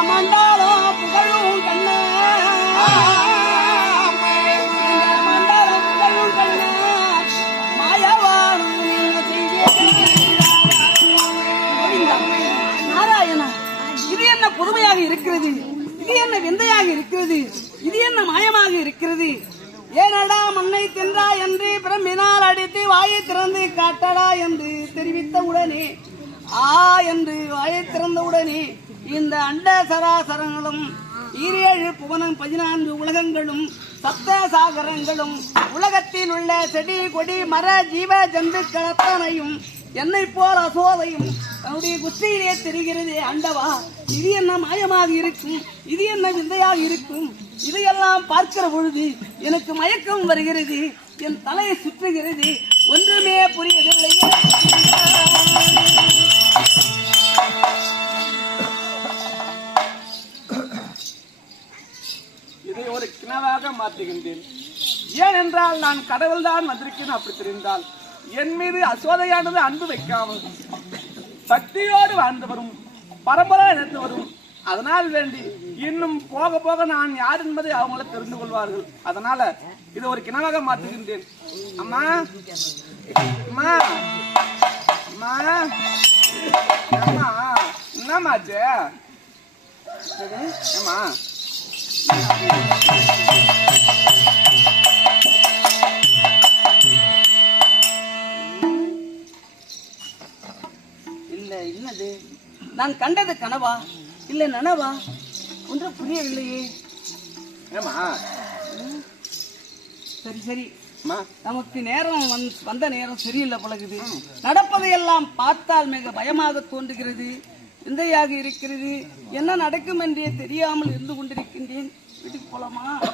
இந்த மண்டாலம் புகழும் கண்ணா. இந்த புகழும் கண்ணா. மாயவானும் நாராயணா இது என்ன புதுமையாக இருக்கிறது? இது என்ன விந்தையாக இருக்கிறது? இது என்ன மாயமாக இருக்கிறது? ஏனடா மண்ணை தின்றா என்று பிரம்பினால் அடித்து வாயை திறந்து காட்டடா என்று தெரிவித்த உடனே ஆ என்று வாயை திறந்த உடனே இந்த அண்ட சராசரங்களும் ஈரேழு புவனம் பதினான்கு உலகங்களும் சப்த சாகரங்களும் உலகத்தில் உள்ள செடி கொடி மர ஜீவ ஜந்துக்கள் அத்தனையும் என்னை போல் அசோதையும் தன்னுடைய குஸ்தியிலே தெரிகிறது அண்டவா? இது என்ன மாயமாக இருக்கும்? இது என்ன விந்தையாக இருக்கும்? இதையெல்லாம் பார்க்கிற பொழுது எனக்கு மயக்கம் வருகிறது. என் தலையை சுற்றுகிறது. ஒன்றுமே புரியவில்லை கிணறாக மாற்றுகின்றேன். ஏனென்றால் நான் கடவுள்தான் வந்திருக்கேன் அப்படி தெரிந்தால். என் மீது அசோதையானது அன்பு வைக்காமல் சக்தியோடு வாழ்ந்து வரும் பரம்பரை நடந்து வரும் அதனால் வேண்டி இன்னும் போக போக நான் யார் என்பதை அவங்கள தெரிந்து கொள்வார்கள். அதனால இது ஒரு கிணமாக மாற்றுகின்றேன். அம்மா அம்மா அம்மா அம்மா என்னம்மாச்சு அம்மா இல்ல என்னது? நான் கண்டது கனவா? இல்ல நனவா? ஒன்றும் புரியவில்லையே. ஏம்மா? சரி சரி. அம்மா. நமக்கு நேரம் வந்து- நேரம் சரியில்லை பழகுது நடப்பதையெல்லாம் பார்த்தால் மிக பயமாக தோன்றுகிறது. விந்தையாக இருக்கிறது. என்ன நடக்கும் என்றே தெரியாமல் இருந்து கொண்டிருக்கின்றேன். வீட்டுக்கு போலாமா.